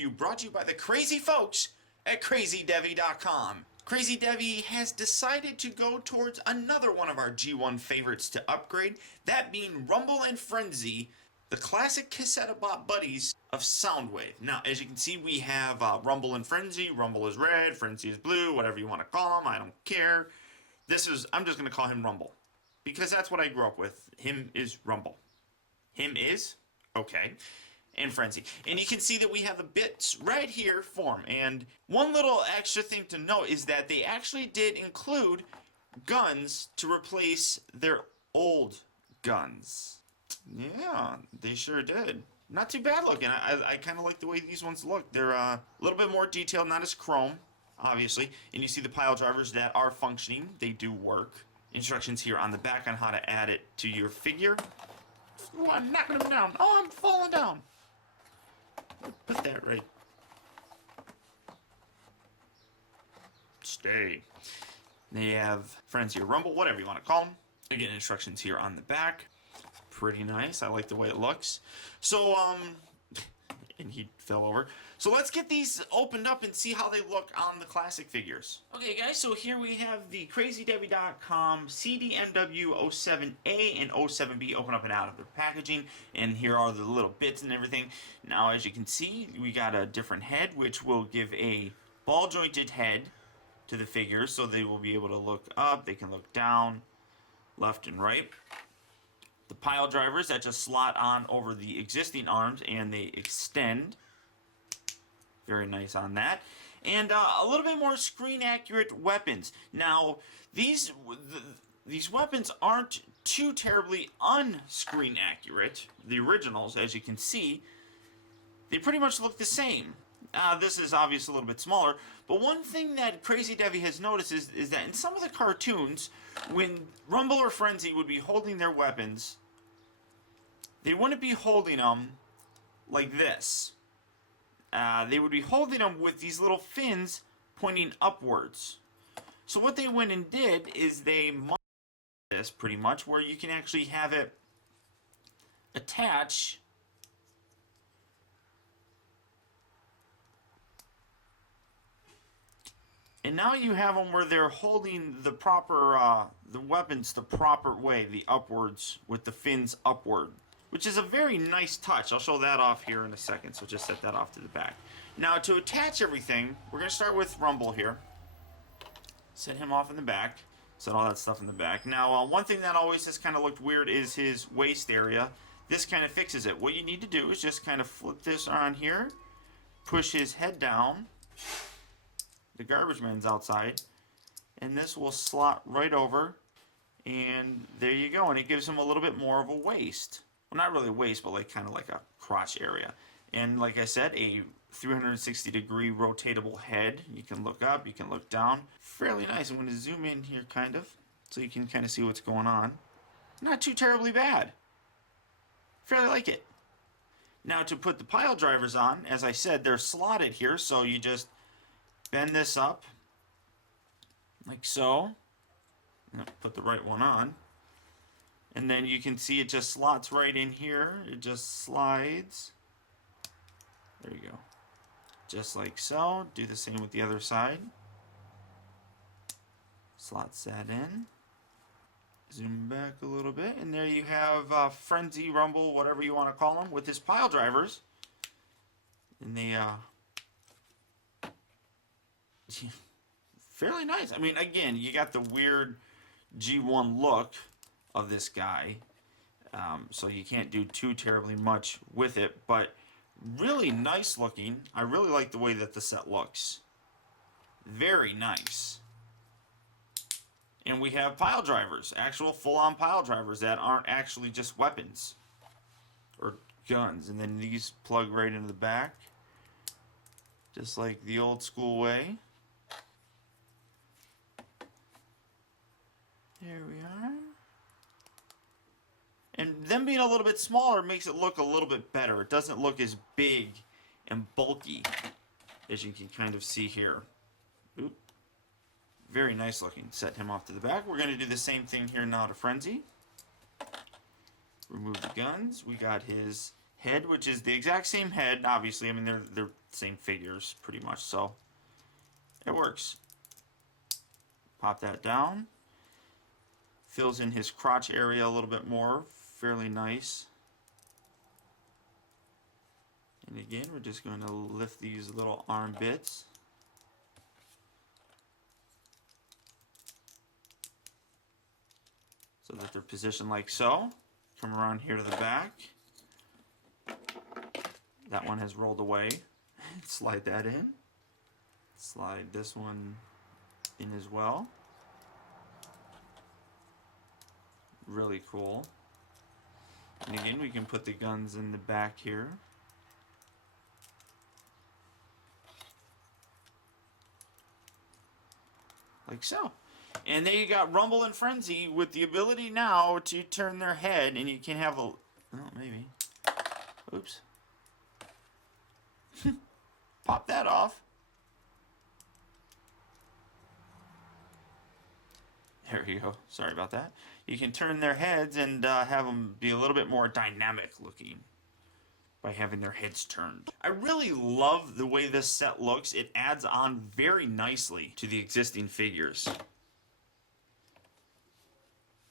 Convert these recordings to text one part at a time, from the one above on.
review brought to you by the crazy folks at CrazyDevi.com. Crazy Devi has decided to go towards another one of our G1 favorites to upgrade, that being Rumble and Frenzy, the classic Cassettebot buddies of Soundwave. Now, as you can see, we have Rumble and Frenzy. Rumble is red, Frenzy is blue, whatever you want to call him, I don't care. I'm just going to call him Rumble, because that's what I grew up with. Him is Rumble. Him is? Okay. And Frenzy. And you can see that we have the bits right here form. And one little extra thing to note is that they actually did include guns to replace their old guns. Yeah, they sure did. Not too bad looking. I kind of like the way these ones look. They're a little bit more detailed, not as chrome, obviously. And you see the pile drivers that are functioning. They do work. Instructions here on the back on how to add it to your figure. Oh, I'm knocking him down. Oh, I'm falling down. Put that right. Stay. They have Frenzy or Rumble, whatever you want to call them. Again, instructions here on the back. Pretty nice. I like the way it looks. So, and he fell over. So let's get these opened up and see how they look on the classic figures. Okay, guys, so here we have the CrazyDevi.com CDMW-07A and 07B open up and out of their packaging. And here are the little bits and everything. Now, as you can see, we got a different head, which will give a ball-jointed head to the figures, so they will be able to look up, they can look down, left and right. The pile drivers that just slot on over the existing arms and they extend. Very nice on that. And a little bit more screen accurate weapons. Now, these weapons aren't too terribly unscreen accurate. The originals, as you can see, they pretty much look the same. This is obviously a little bit smaller, but one thing that Crazy Devi has noticed is that in some of the cartoons, when Rumble or Frenzy would be holding their weapons, they wouldn't be holding them like this. They would be holding them with these little fins pointing upwards. So what they went and did is they modified this pretty much, where you can actually have it attach and now you have them where they're holding the proper, the weapons the proper way, the upwards, with the fins upward, which is a very nice touch. I'll show that off here in a second, so just set that off to the back. Now, to attach everything, we're going to start with Rumble here. Set him off in the back. Set all that stuff in the back. Now, one thing that always has kind of looked weird is his waist area. This kind of fixes it. What you need to do is just kind of flip this on here, push his head down. The garbage man's outside, and this will slot right over, and there you go. And it gives him a little bit more of a waist. Well, not really a waist, but like kind of like a crotch area. And like I said, a 360-degree rotatable head. You can look up, you can look down. Fairly nice. I'm going to zoom in here kind of, so you can kind of see what's going on. Not too terribly bad. Fairly like it. Now, to put the pile drivers on, as I said, they're slotted here, so you just bend this up like so. Put the right one on. And then you can see it just slots right in here. It just slides. There you go. Just like so. Do the same with the other side. Slots that in. Zoom back a little bit. And there you have Frenzy, Rumble, whatever you want to call them, with his pile drivers. And they fairly nice. I mean, again, you got the weird G1 look of this guy, so you can't do too terribly much with it, but really nice looking. I really like the way that the set looks. Very nice. And we have pile drivers, actual full-on pile drivers that aren't actually just weapons or guns. And then these plug right into the back, just like the old school way. There we are. And them being a little bit smaller makes it look a little bit better. It doesn't look as big and bulky as you can kind of see here. Oop. Very nice looking. Set him off to the back. We're going to do the same thing here now to Frenzy. Remove the guns. We got his head, which is the exact same head, obviously. I mean, they're the same figures, pretty much, so it works. Pop that down. Fills in his crotch area a little bit more. Fairly nice. And again, we're just going to lift these little arm bits. So that they're positioned like so. Come around here to the back. That one has rolled away. Slide that in. Slide this one in as well. Really cool. And again, we can put the guns in the back here. Like so. And there you got Rumble and Frenzy with the ability now to turn their head, and you can have a... Oh, maybe. Oops. Pop that off. There you go. Sorry about that. You can turn their heads and have them be a little bit more dynamic looking by having their heads turned. I really love the way this set looks. It adds on very nicely to the existing figures.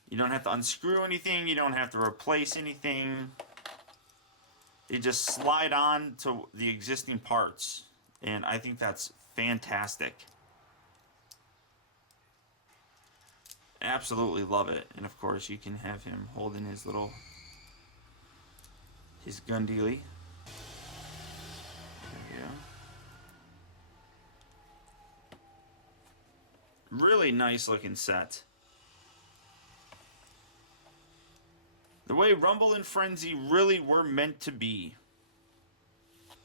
You don't have to unscrew anything. You don't have to replace anything. They just slide on to the existing parts. And I think that's fantastic. Absolutely love it. And of course you can have him holding his gun dealy. There you go. Really nice looking set. The way Rumble and Frenzy really were meant to be.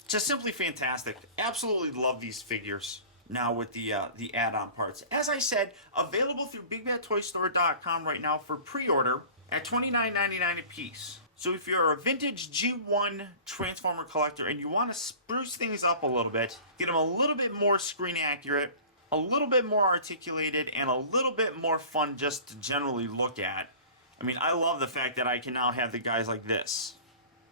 Just simply fantastic. Absolutely love these figures. Now with the add-on parts. As I said, available through BigBadToyStore.com right now for pre-order at $29.99 a piece. So if you're a vintage G1 Transformer collector and you want to spruce things up a little bit, get them a little bit more screen accurate, a little bit more articulated, and a little bit more fun just to generally look at. I mean, I love the fact that I can now have the guys like this,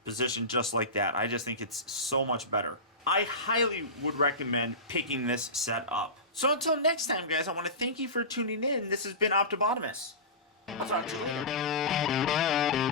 positioned just like that. I just think it's so much better. I highly would recommend picking this set up. So until next time, guys, I want to thank you for tuning in. This has been Optibotimus. I'll talk to you later.